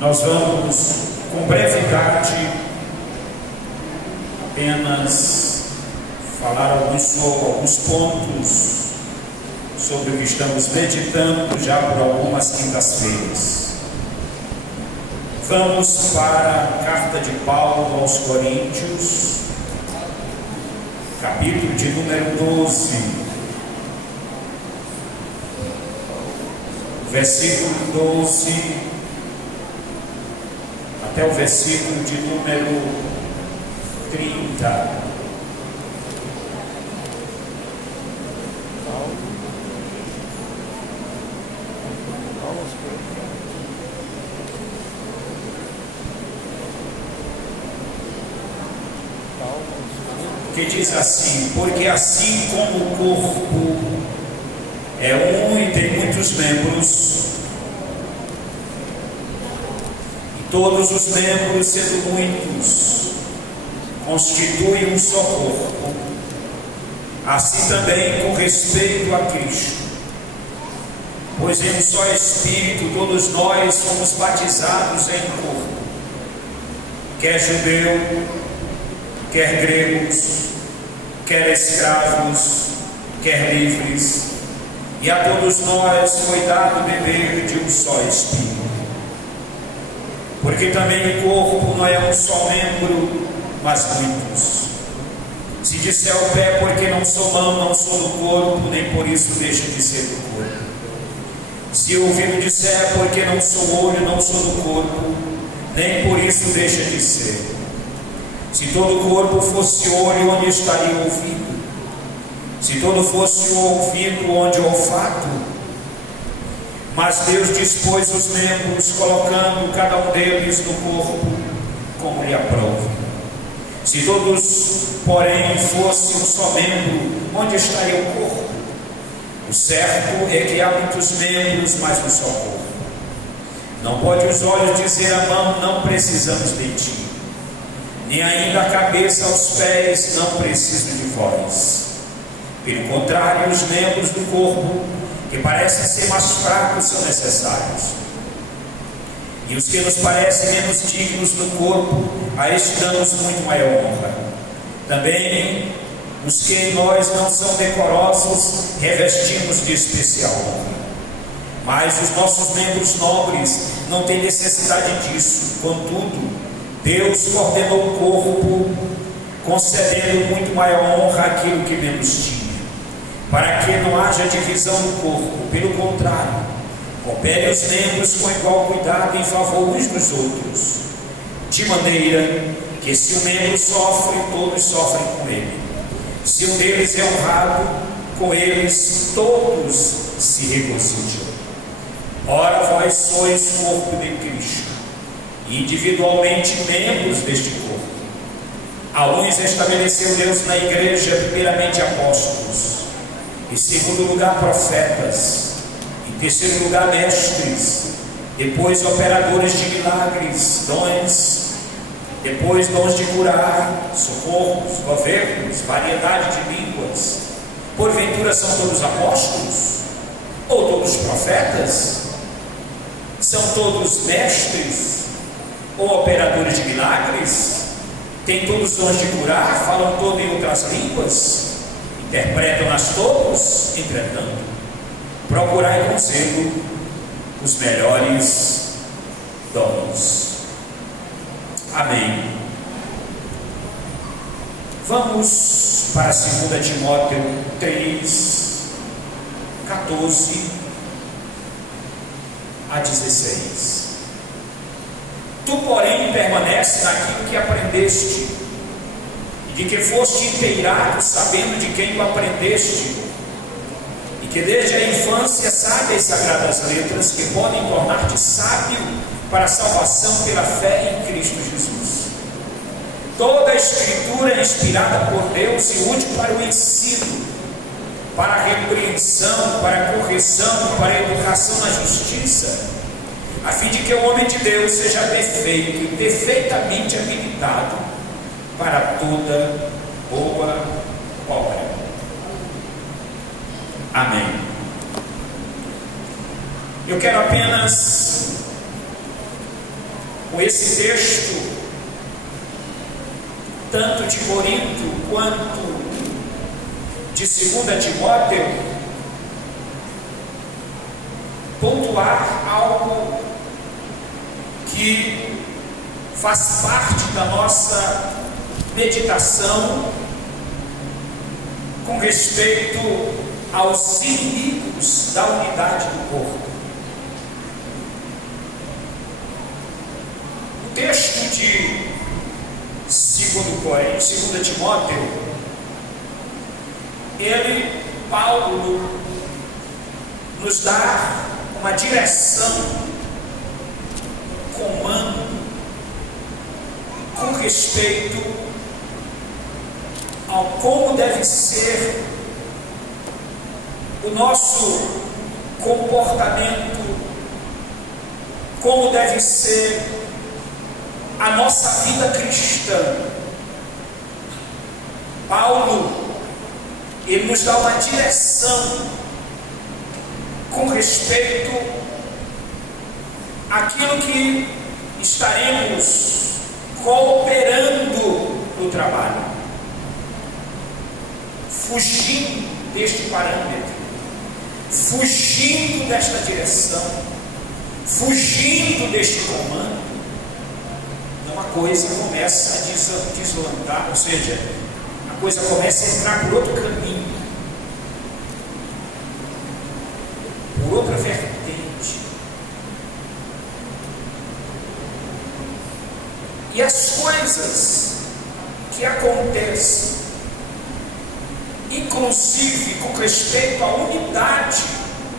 Nós vamos, com brevidade, apenas falar alguns pontos sobre o que estamos meditando já por algumas quintas-feiras. Vamos para a carta de Paulo aos Coríntios, capítulo de número 12, versículo 12 até o versículo de número 30. Que diz assim: porque assim como o corpo é um e tem muitos membros, e todos os membros, sendo muitos, constituem um só corpo, assim também com respeito a Cristo. Pois em um só Espírito todos nós fomos batizados em corpo, quer judeu, quer gregos, quer escravos, quer livres, e a todos nós foi dado beber de um só Espírito. Porque também o corpo não é um só membro, mas muitos. Se disser o pé, porque não sou mão, não sou do corpo, nem por isso deixa de ser do corpo. Se o ouvido disser, porque não sou olho, não sou do corpo, nem por isso deixa de ser. Se todo o corpo fosse olho, onde estaria o ouvido? Se todo fosse o ouvido, onde o olfato? Mas Deus dispôs os membros, colocando cada um deles no corpo, como lhe aprove. Se todos, porém, fossem um só membro, onde estaria o corpo? O certo é que há muitos membros, mas um só corpo. Não pode os olhos dizer à mão, não precisamos de ti, nem ainda a cabeça aos pés, não preciso de vós. Pelo contrário, os membros do corpo, que parecem ser mais fracos, são necessários. E os que nos parecem menos dignos do corpo, a este damos muito maior honra. Também os que em nós não são decorosos, revestimos de especial honra. Mas os nossos membros nobres não têm necessidade disso. Contudo, Deus coordenou o corpo, concedendo muito maior honra àquilo que menos tinha, para que não haja divisão no corpo. Pelo contrário, coopere os membros com igual cuidado em favor uns dos outros, de maneira que se um membro sofre, todos sofrem com ele. Se um deles é honrado, com eles todos se regozijam. Ora, vós sois o corpo de Cristo, individualmente membros deste corpo. A uns estabeleceu Deus na igreja, primeiramente apóstolos, em segundo lugar profetas, em terceiro lugar mestres, depois operadores de milagres, dons, depois dons de curar, socorros, governos, variedade de línguas. Porventura são todos apóstolos? Ou todos profetas? São todos mestres? Ou operadores de milagres? Tem todos os dons de curar? Falam todos em outras línguas? Interpretam-nas todos? Entretanto, procurai consigo os melhores dons. Amém. Vamos para 2 Timóteo 3, 14 a 16. Tu, porém, permanece naquilo que aprendeste, e de que foste inteirado, sabendo de quem o aprendeste, e que desde a infância sabe as sagradas letras, que podem tornar-te sábio para a salvação pela fé em Cristo Jesus. Toda a Escritura é inspirada por Deus e útil para o ensino, para a repreensão, para a correção, para a educação na justiça, a fim de que o homem de Deus seja perfeito e perfeitamente habilitado para toda boa obra. Amém. Eu quero apenas com esse texto, tanto de Corinto quanto de 2 Timóteo, pontuar algo que faz parte da nossa meditação com respeito aos inimigos da unidade do corpo. O texto de 2 Timóteo, Paulo nos dá uma direção, um comando com respeito ao como deve ser o nosso comportamento, como deve ser a nossa vida cristã. Paulo, ele nos dá uma direção com respeito àquilo que estaremos cooperando no trabalho, fugindo deste parâmetro, fugindo desta direção, fugindo deste comando. Então a coisa começa a deslandar, ou seja, a coisa começa a entrar por outro caminho, por outra vertente. E as coisas que acontecem, inclusive com respeito à unidade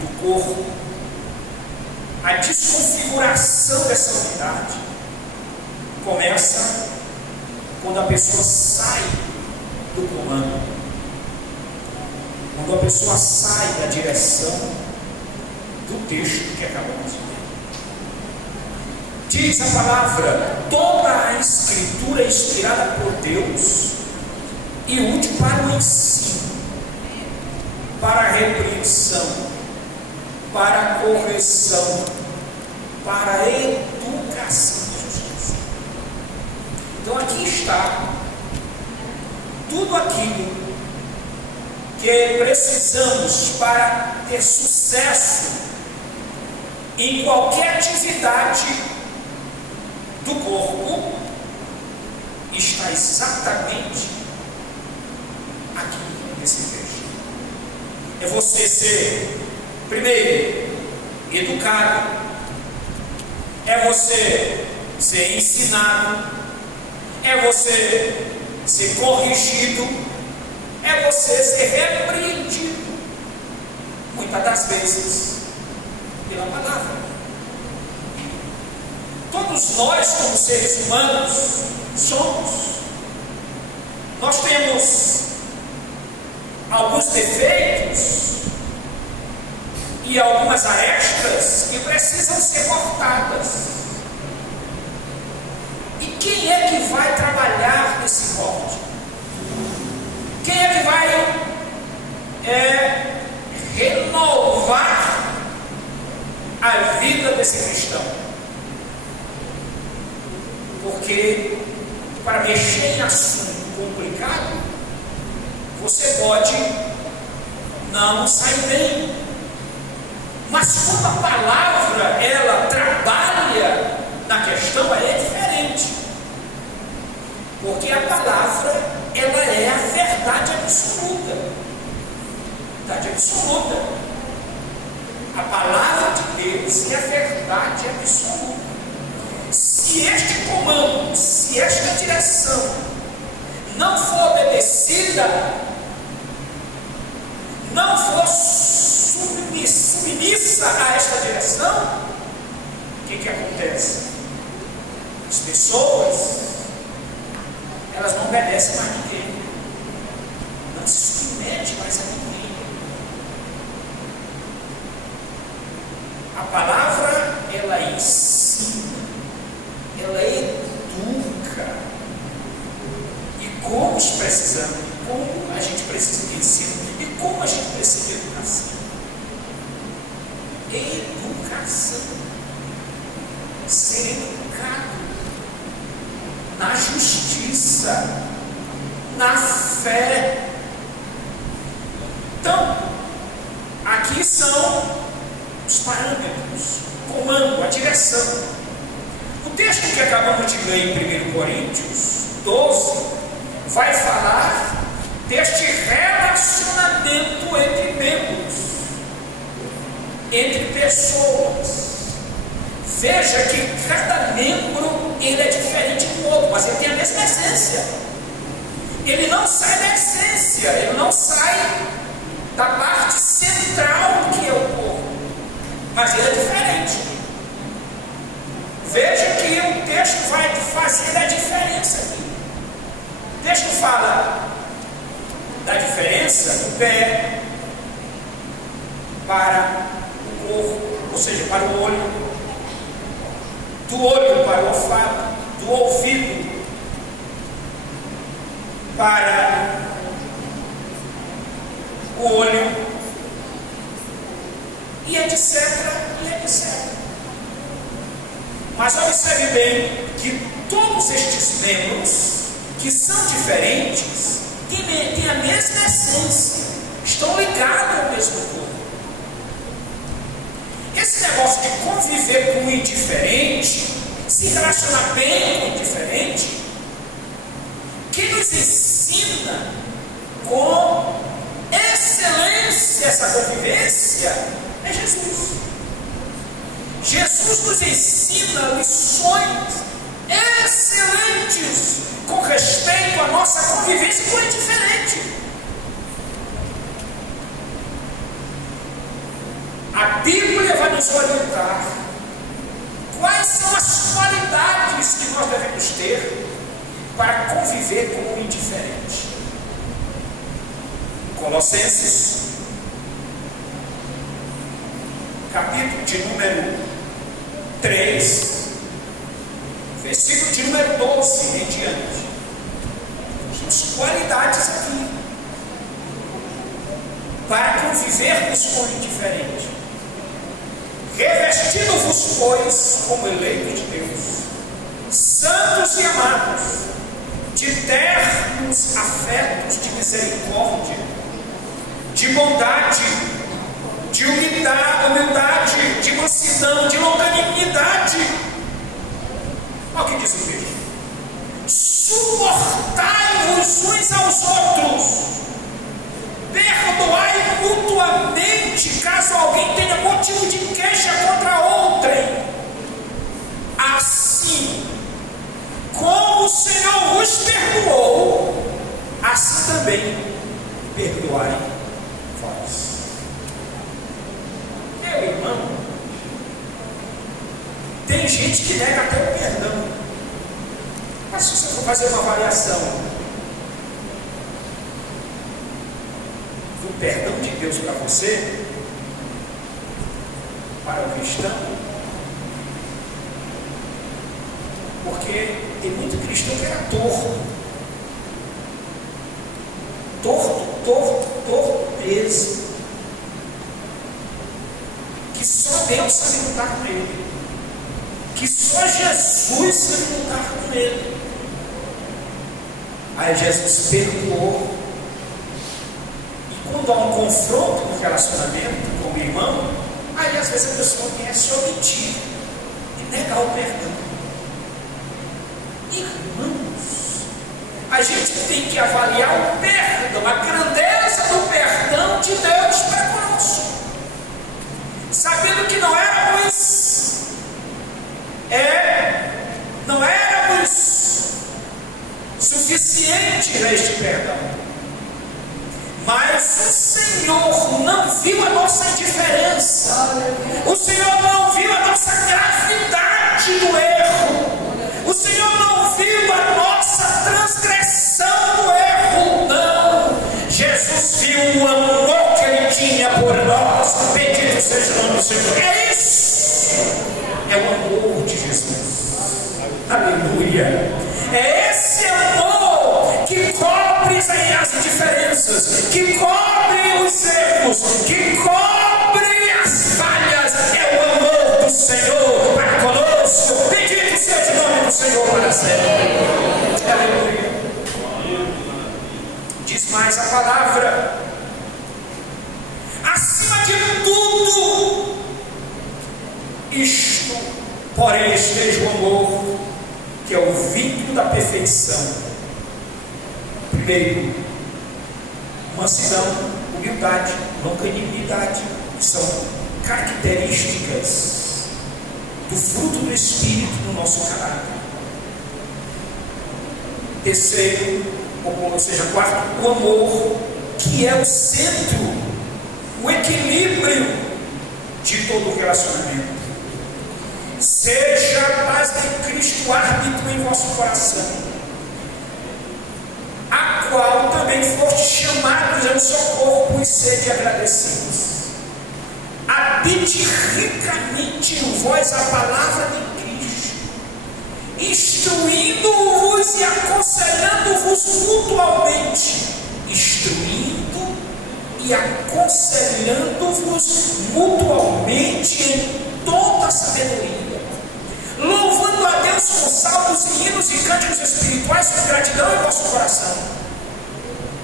do corpo, a desconfiguração dessa unidade, começa quando a pessoa sai do comando, quando a pessoa sai da direção do texto que acabamos de ler. Diz a palavra: toda a Escritura é inspirada por Deus e útil para o ensino, para a repreensão, para a correção, para a educação da justiça. Então aqui está tudo aquilo que precisamos para ter sucesso em qualquer atividade do corpo, está exatamente aqui nesse texto. É você ser, primeiro, educado, é você ser ensinado, é você ser corrigido, é você ser repreendido, muitas das vezes pela palavra. Todos nós, como seres humanos, nós temos alguns defeitos e algumas arestas que precisam ser cortadas. E quem é que vai trabalhar nesse corte? Quem é que vai renovar a vida desse cristão? Porque para mexer em assunto complicado, você pode não sair bem. Mas como a palavra ela trabalha na questão, ela é diferente. Porque a palavra ela é a verdade absoluta. Verdade absoluta. A palavra de Deus é a verdade absoluta. Se este comando, se esta direção não for obedecida, não for submissa a esta direção, o que acontece? As pessoas, elas não obedecem mais ninguém, não se submete mais a ninguém. A palavra, ela ensina, ela educa. E como precisamos, como a gente precisa de ensino, e como a gente precisa de educação. Educação. Ser educado. na justiça, na fé. Então, aqui são os parâmetros, o comando, a direção. O texto que acabamos de ler em 1 Coríntios 12 vai falar deste relacionamento entre membros, entre pessoas. Veja que cada membro ele é diferente do outro, mas ele tem a mesma essência. Ele não sai da essência, ele não sai da parte central que é o corpo, mas ele é diferente. Veja que o texto vai fazer a diferença aqui. O texto fala da diferença do pé para o corpo, ou seja, para o olho, do olho para o olfato, do ouvido para o olho, e etc, e etc. Mas observe bem que todos estes membros, que são diferentes, têm a mesma essência, estão ligados ao mesmo corpo. Esse negócio de conviver com o indiferente, se relacionar bem com o indiferente, quem nos ensina com excelência essa convivência é Jesus. Jesus nos ensina lições excelentes com respeito à nossa convivência com o indiferente. A Bíblia vai nos orientar quais são as qualidades que nós devemos ter para conviver com o indiferente. Colossenses, capítulo de número 3, versículo de número 12 em diante. Temos qualidades aqui para convivermos com o indiferente. Revestindo-vos, pois, como eleitos de Deus, santos e amados, de ternos afetos de misericórdia, de bondade, de humildade, de mansidão, de longanimidade. Olha o que diz o texto: suportai-vos uns aos outros, perdoai mutuamente, caso alguém tenha motivo de queixa contra outrem. Assim como o Senhor vos perdoou, assim também perdoai vós. Meu irmão, tem gente que nega até o perdão. Mas se você for fazer uma avaliação do perdão de Deus para você, para o cristão, porque tem muito cristão que era torto mesmo, que só Deus sabe lutar com ele, que só Jesus sabe lutar com ele. Aí Jesus perdoou, e quando há um confronto no relacionamento com o irmão, aí às vezes a pessoa quer se omitir e negar o perdão. Irmãos, a gente tem que avaliar o perdão, a grandeza do perdão de Deus para conosco, sabendo que não éramos suficientes neste perdão, mas o Senhor não viu a nossa indiferença, o Senhor não viu a nossa gravidade do erro, o Senhor não viu a nossa transgressão do erro, não. Jesus viu o amor que Ele tinha por nós. Bendito seja o nome do Senhor. É isso, é o amor de Jesus. Aleluia. É esse amor que cobre as indiferenças, que cobre os erros, que cobre as falhas. É o amor do Senhor para conosco. Bendito seja o nome do Senhor para sempre. porém esteja o amor, que é o vínculo da perfeição. Primeiro, mansidão, humildade, longanimidade, são características do fruto do Espírito no nosso caráter. Terceiro, ou seja, quarto, o amor, que é o centro, o equilíbrio de todo o relacionamento. Seja a paz de Cristo árbitro em vosso coração, a qual também foste chamados ao seu corpo e sede agradecidos. Habite ricamente em vós a palavra de Cristo, instruindo-vos e aconselhando-vos mutualmente, instruindo e aconselhando-vos mutualmente em toda a sabedoria, louvando a Deus com salmos e hinos e cânticos espirituais com gratidão em vosso coração.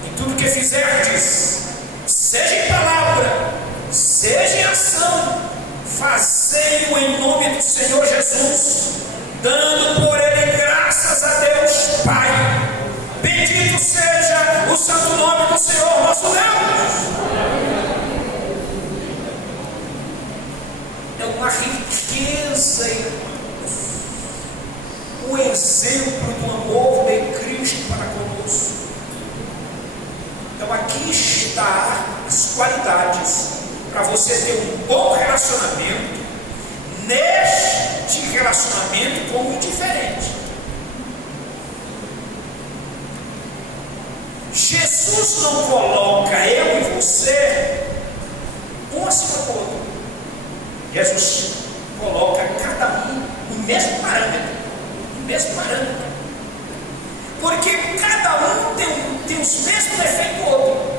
Em tudo que fizerdes, seja em palavra, seja em ação, fazei-o em nome do Senhor Jesus, dando por ele graças a Deus Pai. Bendito seja o santo nome do Senhor nosso Deus. É uma riqueza, o exemplo do amor de Cristo para conosco. Então aqui está as qualidades para você ter um bom relacionamento, neste relacionamento com o diferente. Jesus não coloca eu e você um acima do outro. Jesus coloca cada um no mesmo parâmetro, porque cada um tem os mesmos defeitos do outro.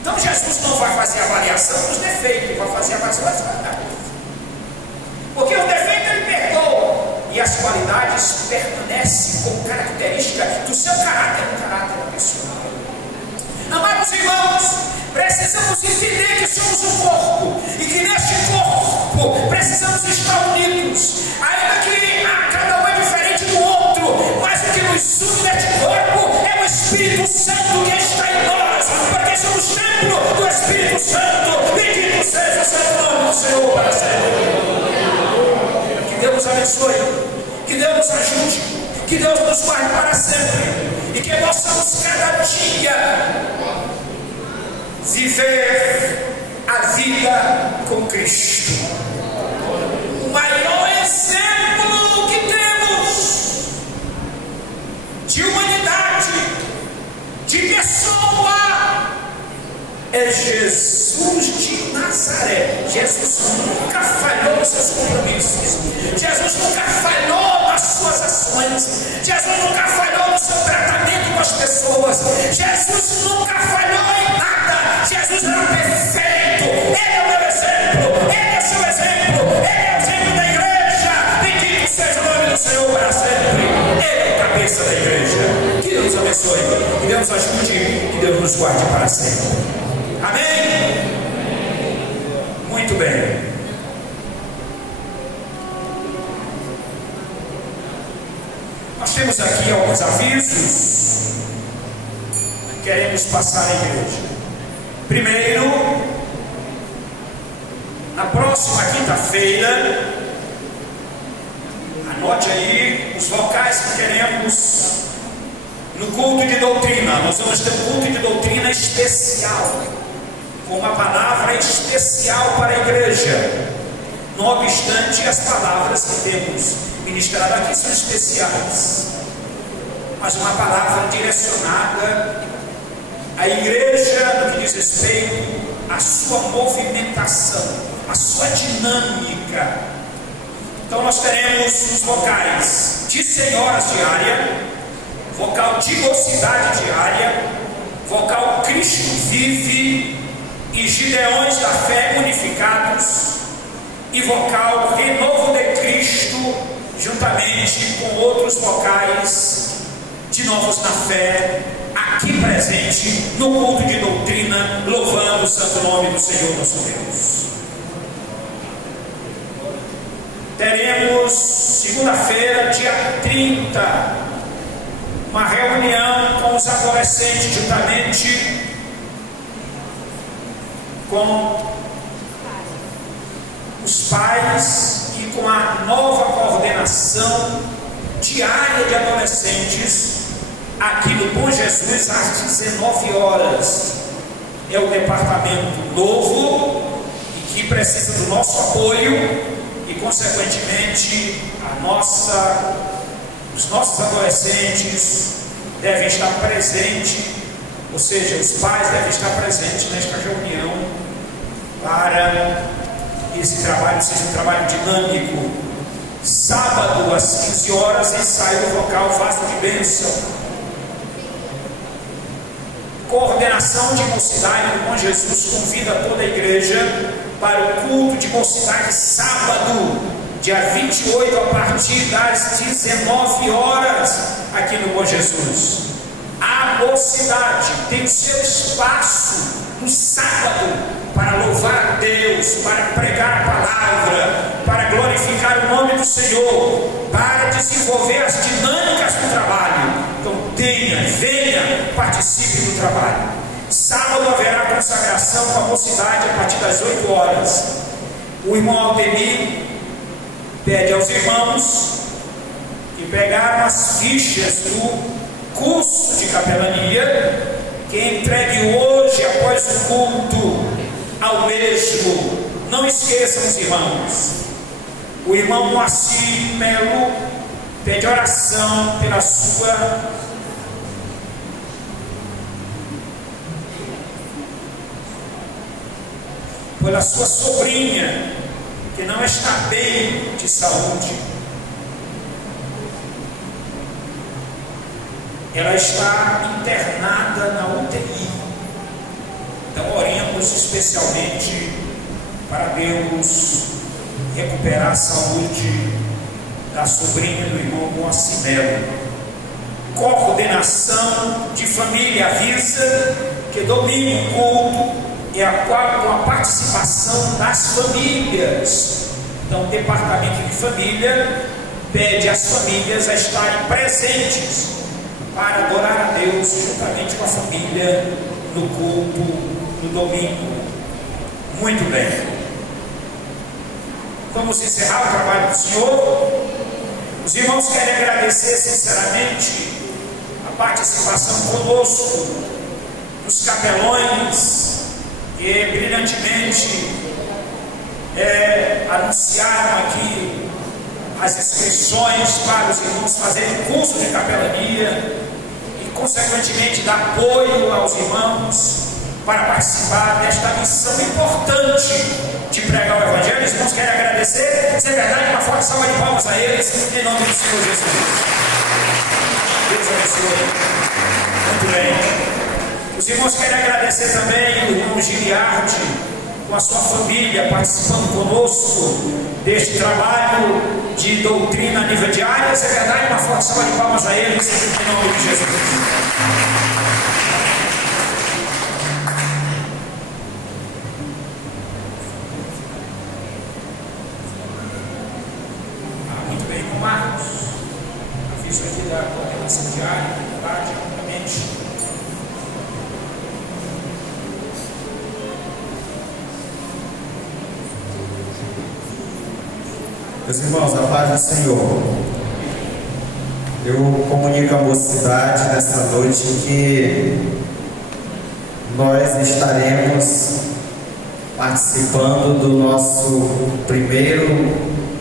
Então Jesus não vai fazer avaliação dos defeitos, vai fazer avaliação das qualidades, porque o defeito ele perdoa e as qualidades permanecem como característica do seu caráter, do caráter pessoal. Amados irmãos, precisamos entender que somos um corpo e que neste corpo precisamos estar unidos, ainda que cada um é diferente do outro, mas o que nos une neste corpo é o Espírito Santo que está em nós, porque somos templo do Espírito Santo. Bendito seja o santo nome do Senhor para sempre. Que Deus nos abençoe, que Deus nos ajude, que Deus nos guarde para sempre e que possamos cada dia viver a vida com Cristo. O maior exemplo que temos de humanidade, de pessoa, é Jesus de Nazaré. Jesus nunca falhou nos seus compromissos, Jesus nunca falhou nas suas ações, Jesus nunca falhou no seu tratamento com as pessoas, Jesus nunca falhou em nada. Jesus era perfeito. Ele é o meu exemplo, ele é o seu exemplo, ele é o exemplo da igreja. Bendito seja o nome do Senhor para sempre. Ele é a cabeça da igreja. Que Deus nos abençoe, que Deus nos ajude, que Deus nos guarde para sempre. Amém? Muito bem. Nós temos aqui alguns avisos que queremos passar à igreja. Primeiro, na próxima quinta-feira, anote aí os vocais que queremos no culto de doutrina. Nós vamos ter um culto de doutrina especial, com uma palavra especial para a igreja. Não obstante, as palavras que temos ministrado aqui são especiais, mas uma palavra direcionada à igreja no que diz respeito à sua movimentação, à sua dinâmica. Então nós teremos os vocais de senhoras diária, vocal de mocidade diária, vocal Cristo vive e Gideões da fé unificados, e vocal Renovo de Cristo, juntamente com outros vocais de novos na fé, aqui presente no culto de doutrina, louvando o santo nome do Senhor nosso Deus. teremos segunda-feira, dia 30, uma reunião com os adolescentes, juntamente com os pais e com a nova coordenação diária de adolescentes aqui no Bom Jesus às 19 horas. É um departamento novo e que precisa do nosso apoio e, consequentemente, os nossos adolescentes devem estar presentes, ou seja, os pais devem estar presentes nesta reunião para que esse trabalho seja um trabalho dinâmico. Sábado às 15 horas, ensaio do vocal Vaso de Bênção. Coordenação de mocidade do Bom Jesus convida toda a igreja para o culto de mocidade sábado, dia 28, a partir das 19 horas, aqui no Bom Jesus. A mocidade tem o seu espaço no sábado para louvar a Deus, para pregar a palavra, para glorificar o nome do Senhor, para desenvolver as dinâmicas do trabalho. Então venha, participe do trabalho. Sábado haverá consagração com a mocidade a partir das 8 horas. O irmão Aldemir pede aos irmãos que pegaram as fichas do curso de capelania, que entregue hoje, após o culto, ao mesmo. Não esqueçam, os irmãos. O irmão Moacir Melo pede oração pela sua sobrinha, que não está bem de saúde. Ela está internada na UTI. Então oremos especialmente para Deus recuperar a saúde da sobrinha do irmão Moacir Melo. Coordenação de família avisa que domingo o culto é com a participação das famílias. Então o departamento de família pede às famílias a estarem presentes para adorar a Deus juntamente com a família no culto no domingo. Muito bem. Vamos encerrar o trabalho do Senhor. Os irmãos querem agradecer sinceramente a participação conosco dos capelões que brilhantemente anunciaram aqui as inscrições para os irmãos fazerem curso de capelania e, consequentemente, dar apoio aos irmãos para participar desta missão importante de pregar o Evangelho. Os irmãos querem agradecer, se é verdade, uma forte salva de palmas a eles, em nome do Senhor Jesus. Deus abençoe. Muito bem. Os irmãos querem agradecer também o irmão Giliardi, com a sua família, participando conosco deste trabalho de doutrina a nível diário. Se é verdade, uma forte salva de palmas a eles, em nome de Jesus. Muito bem, com Marcos, aviso aqui da coordenação diária, tarde, obviamente. Meus irmãos, a paz do Senhor. Eu comunico à mocidade nessa noite que nós estaremos participando do nosso primeiro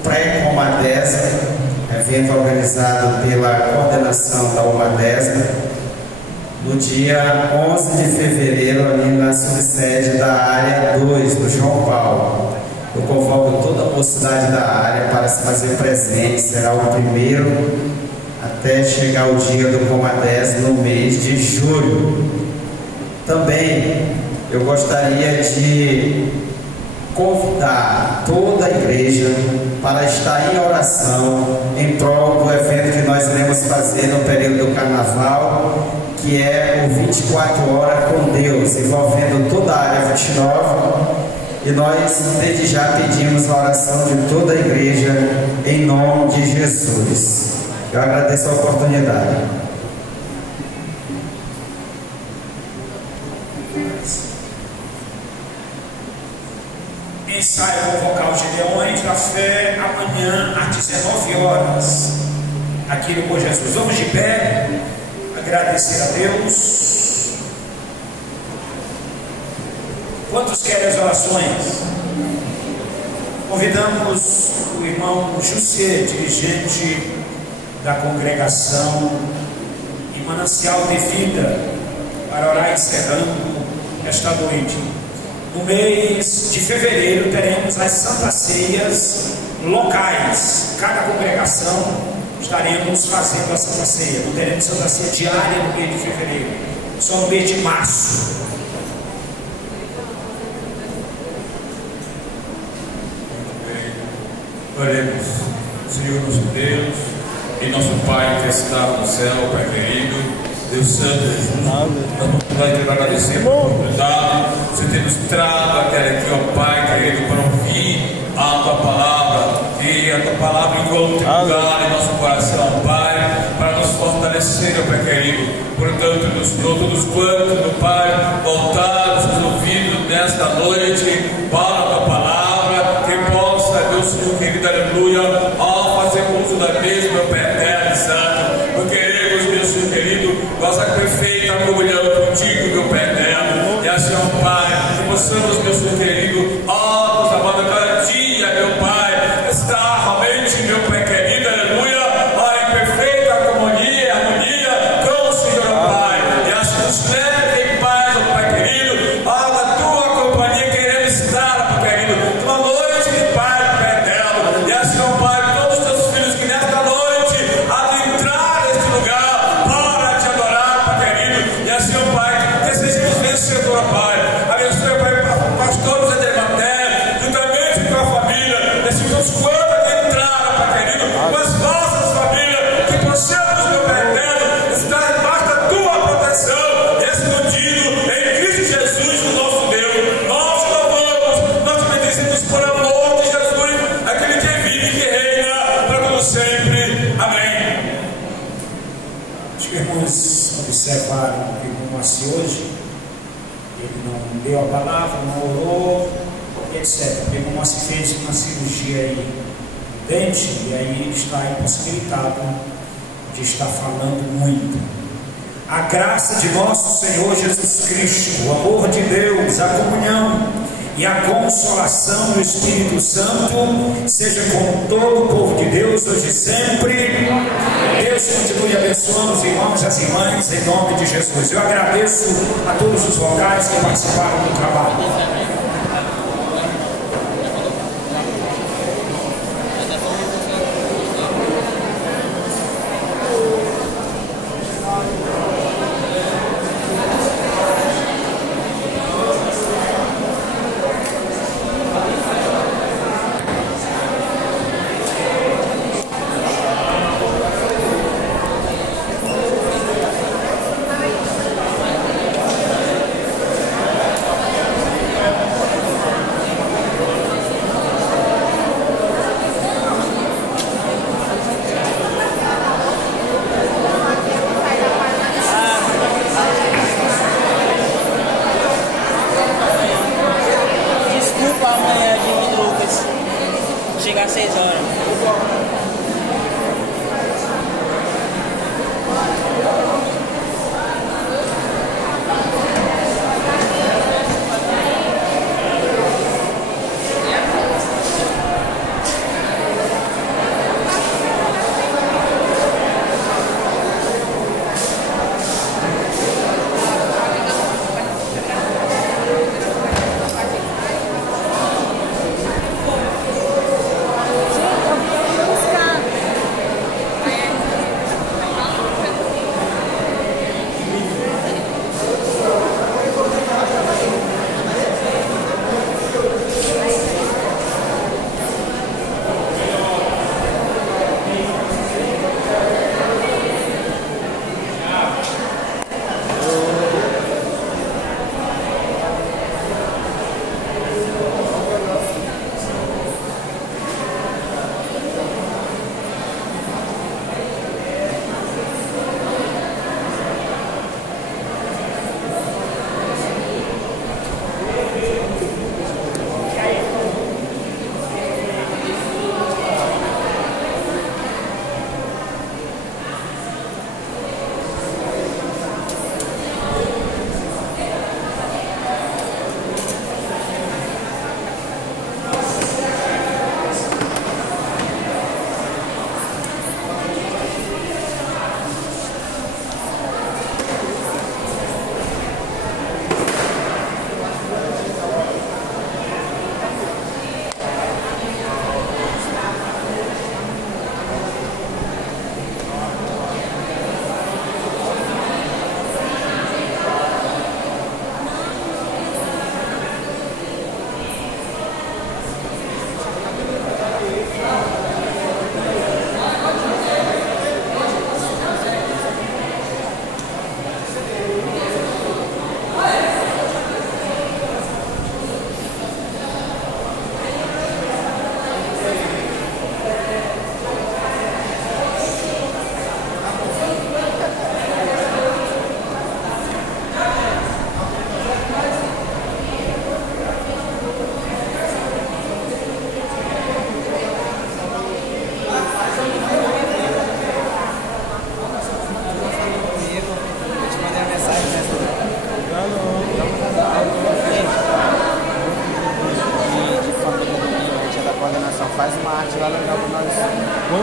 pré-Comadésima, evento organizado pela coordenação da Umadésima, no dia 11 de fevereiro, ali na subsede da área 2 do João Paulo. Eu convoco toda a mocidade da área para se fazer presente. Será o primeiro até chegar o dia do Comadésima no mês de julho. Também eu gostaria de convidar toda a igreja para estar em oração em prol do evento que nós iremos fazer no período do Carnaval, que é o 24 Horas com Deus, envolvendo toda a área 29. E nós, desde já, pedimos a oração de toda a igreja em nome de Jesus. Eu agradeço a oportunidade. Ensaio com o vocal Gideões da Fé amanhã às 19 horas aqui no Bom Jesus. Vamos de pé, agradecer a Deus. Quantos querem as orações? Convidamos o irmão José, dirigente da congregação em Manancial de Vida, para orar encerrando esta noite. No mês de fevereiro teremos as Santas Ceias locais. Cada congregação estaremos fazendo a Santa Ceia. Não teremos Santa Ceia diária no mês de fevereiro, só no mês de março. Oremos. Senhor nosso Deus e nosso Pai que está no céu, Pai querido, Deus Santo, Jesus, nós te agradecemos a oportunidade, você ter nos trago até aqui, ó Pai querido, para ouvir a tua palavra, que a tua palavra encontre lugar em nosso coração, Pai, para nos fortalecer, ó Pai querido. Portanto, todos quantos, meu Pai, voltados os ouvidos nesta noite para a tua palavra, que possa, Deus Senhor querido, aleluia, ao fazer uso da mesma, meu Pai eterno e santo, porque queremos, Deus Senhor querido, nossa perfeita comunhão contigo, meu Pai eterno, e assim, ó Pai, que possamos, Deus Senhor querido, ó, nos amando cada dia, meu Pai, estar realmente, meu Pai querido, aleluia, ó, em perfeita comunhão e harmonia com o Senhor, ó Pai, e assim nos leve em paz, ó Pai querido, ó, na tua companhia queremos estar, ó Pai querido, uma noite de paz, Pai eterno, e assim, ó Pai, todos os teus filhos que nesta noite adentrar neste lugar para te adorar, Pai querido, e assim, ó Pai, que sejamos vencedor, Pai, abençoe, Pai, pastores da Matéria, juntamente com a família, nesses teus quantos adentraram, Pai querido, com as nossas famílias, que possamos, meu Pai eterno, estar debaixo da tua proteção, escondido em Cristo Jesus, o nosso Deus. Nós louvamos, nós bendizemos por amor de Jesus, aquele que vive e que reina para todo sempre. Amém. Os irmãos observaram o irmão Massi hoje. Ele não deu a palavra, não orou, etc. O irmão Massi fez uma cirurgia aí no dente e aí ele está impossibilitado de estar falando muito. A graça de nosso Senhor Jesus Cristo, o amor de Deus, a comunhão e a consolação do Espírito Santo seja com todo o povo de Deus hoje e sempre. Deus continue abençoando os irmãos e as irmãs em nome de Jesus. Eu agradeço a todos os vocais que participaram do trabalho. Chegar às 6 horas.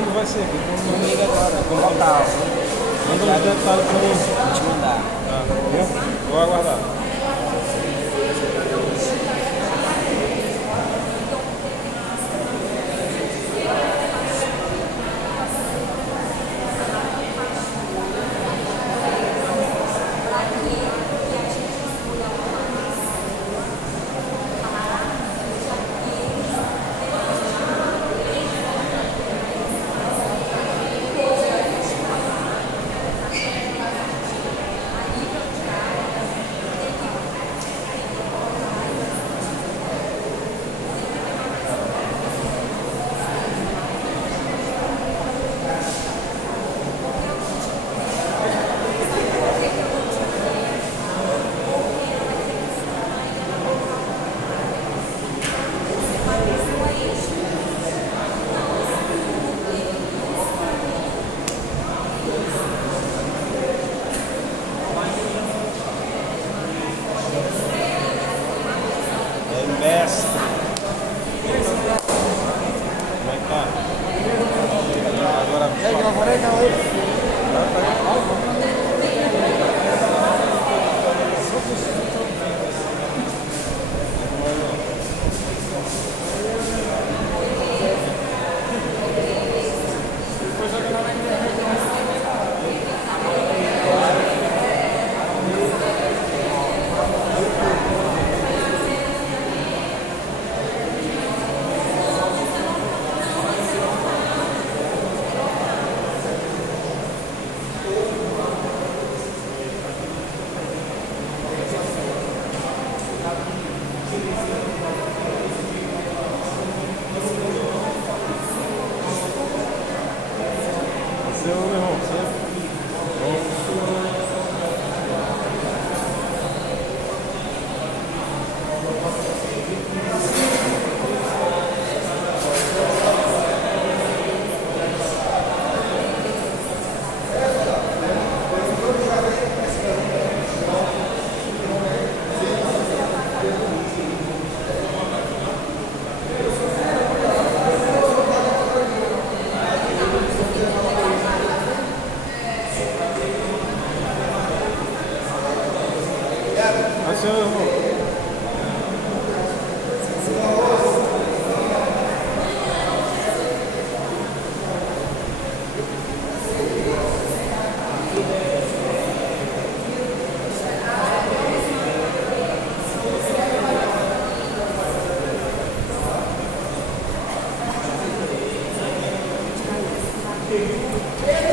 Quando vai ser? Domingo agora, com local. Manda uns detalhes pra mim. Vou te mandar. Tá, viu? Vou aguardar. Mestre. Como é que tá? Agora. Seu, meu irmão, Thank you.